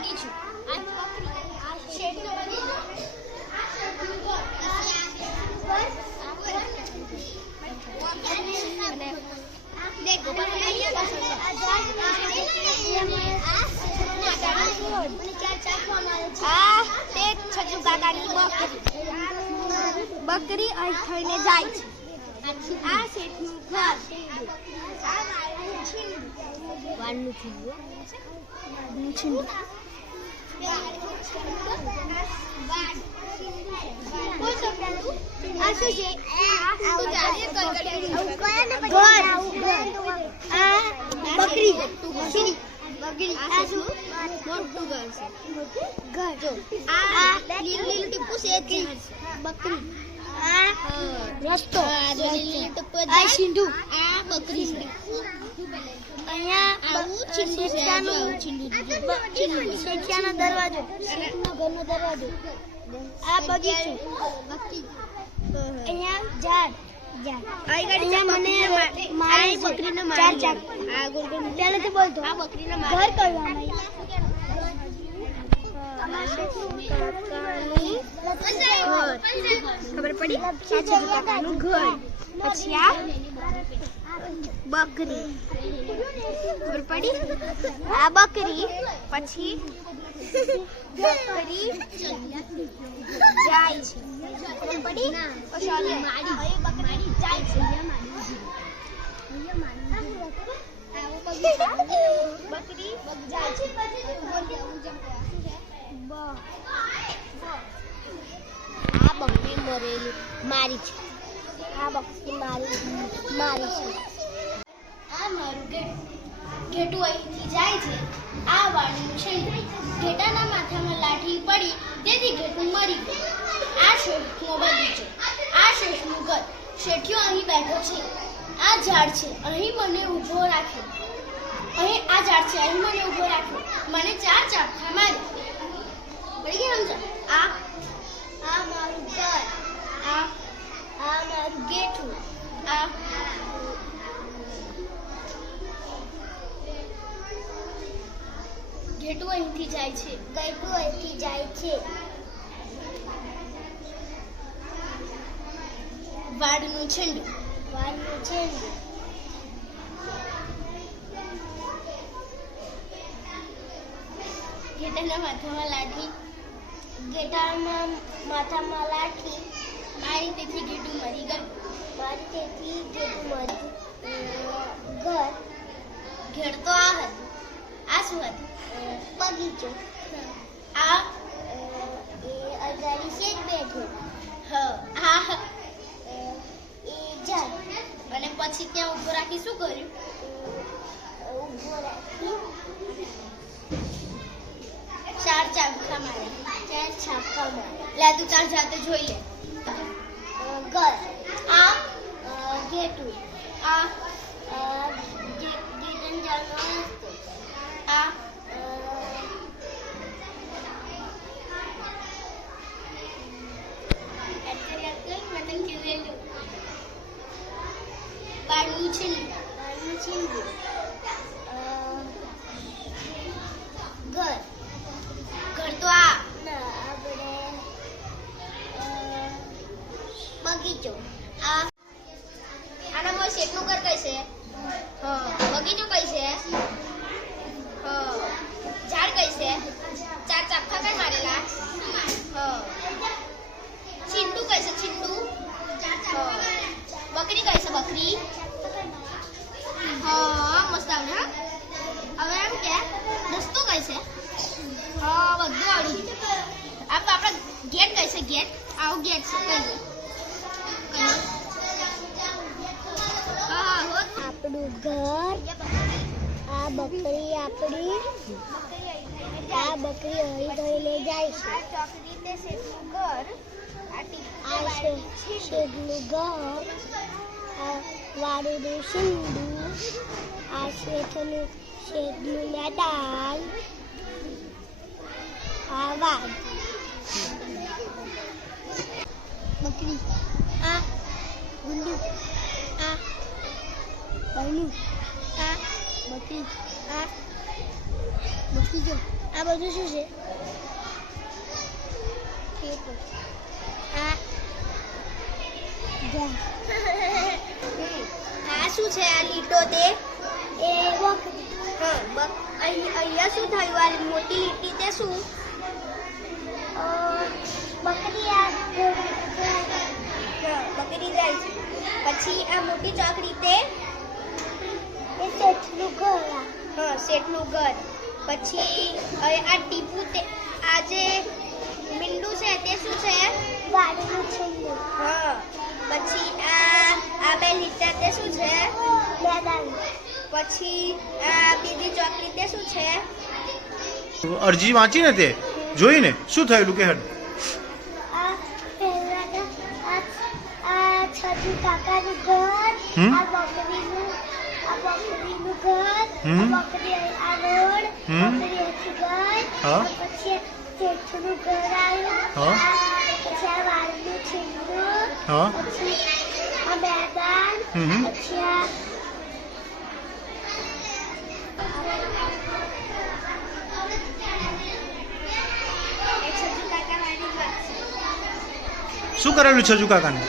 બગીચું, આ શેઠનો બગીચો, બકરી અહીં થઈને જાય છે. આ શેઠનું ઘર, આ વાળનું છીંડું, આ શું છે? બકરી, આ શું મોટું ઘર છે. ઘર જો આ લીલું ટીપું છે બકરી, આ રસ્તો, આ છીંડુ, આ બકરી છે. અહીંયા આવું છીંડુ છે, શેઠિયાનો દરવાજો, શેઠના ઘરનો દરવાજો, આ બગીચો, અહીંયા ઝાડ, મને મારી બકરીનો ચાર ચાક, આ ગોળ પહેલેથી બોલતો, આ બકરીનો ઘર કહેવામાં ખબર પડી, કાકાનું ઘર. પછી આ બકરી, ખબર પડી, આ બકરી. પછી બકરી જાય છે, ખબર પડી, બકરી જાય છે. બકરી જાય છે. આ બકરી મરેલી મારી છે, આ બકરી મારી છે. આ મારું ઘેટું અહીંથી જાય છે. આ વાળનું છે, ઘેટાના માથામાં લાઠી પડી તેથી ઘેટું મરી ગયું. આ શેઠનો બગીચો, આ શેઠનું ઘર, શેઠિયો અહીં બેઠો છે. આ ઝાડ છે, અહીં મને ઊભો રાખ્યો. અહીં આ ઝાડ છે, અહીં મને ઊભો રાખ્યો. મને ચાર ચાપખા મારી. પડી ગયા સમજા? આ મારું ઘર, આ મારું ઘેટું, આ ઘેટું અહીંથી જાય છે, ઘેટું અહીંથી જાય છે. વાડનું છીંડું, વાડનું છીંડું, ઘેટાના માથામાં લાઠી, ઘેટાના માથામાં લાઠી મારી તેથી ઘેટું મરી ગયું. મારી તેથી ઘેટું મરી ઘર, ઘેર તો આ હતું. આ શું હતું? બગીચો. આ એ અગાડી શેઠ બેઠો. આ એ ઝાડ. અને પછી ત્યાં ઊભો રાખી શું કર્યું? ઊભો રાખી ચાર ચાપખા માર્યા. ચાર છાપકા માર્યા. લે તું તાર જાતે જોઈ લે. ઘર, આ ઘેટું, આ ગેટન જાણનો રસ્તો, આ બાળનું છીંડું, ઘર, ઘર તો આ આપણે બગીચો. આના મોય શેઠનું ઘર કઈ છે? બગીચો કઈ છે? ઝાડ કઈ છે? ચાર ચાપખા કઈ મારેલા? છીંડું કઈ છે? છીંડું. બકરી કઈ છે? બકરી. મસ્ત આવડે. હવે એમ કે રસ્તો કઈ છે? બધું આવડી ગયું. આપ આપણા ગેટ કઈ છે? ગેટ. આવું ગેટ છે. કઈ આપણું ઘર, આ બકરી આપણી, આ બકરી અહીં ધોઈને જાય છે. આ શેઠનું ઘર, આ વાડુનું છીંડું, આ શેઠનું મેદાન, આ વાડ, બકરી, આ ગુંડું, આ બહેનું, આ બકરી, આ બકરી જો, આ બધું શું છે? આ આ શું છે? આ લીટો તે એ બકરી. હા, અહીંયા શું થયું? આ મોટી લીટી તે શું? બકરી બકરી જાય છે. પછી આ મોટી ચોકડી તે શેઠનું ઘર. હા, શેઠનું ઘર. પછી આ ટીપુ તે આ જે મીંડું છે તે શું છે? વાડીનું છીંડું. હા. પછી આ બે લીટા તે શું છે? મેદાન. પછી આ બીજી ચોકડી તે શું છે? અરજી વાંચી ને તે જોઈને શું થયેલું કે હડ? આ પહેલા આ છજુ કાકાનું ઘર, આ બકરીનું ઘર, બકરી આ રોડ, બકરી હતી ઘર. પછી શેઠનું ઘર આવ્યું. પછી આ વાડીનું છીંડું. પછી આ મેદાન. પછી આ શું કરેલું છજુ કાકાને?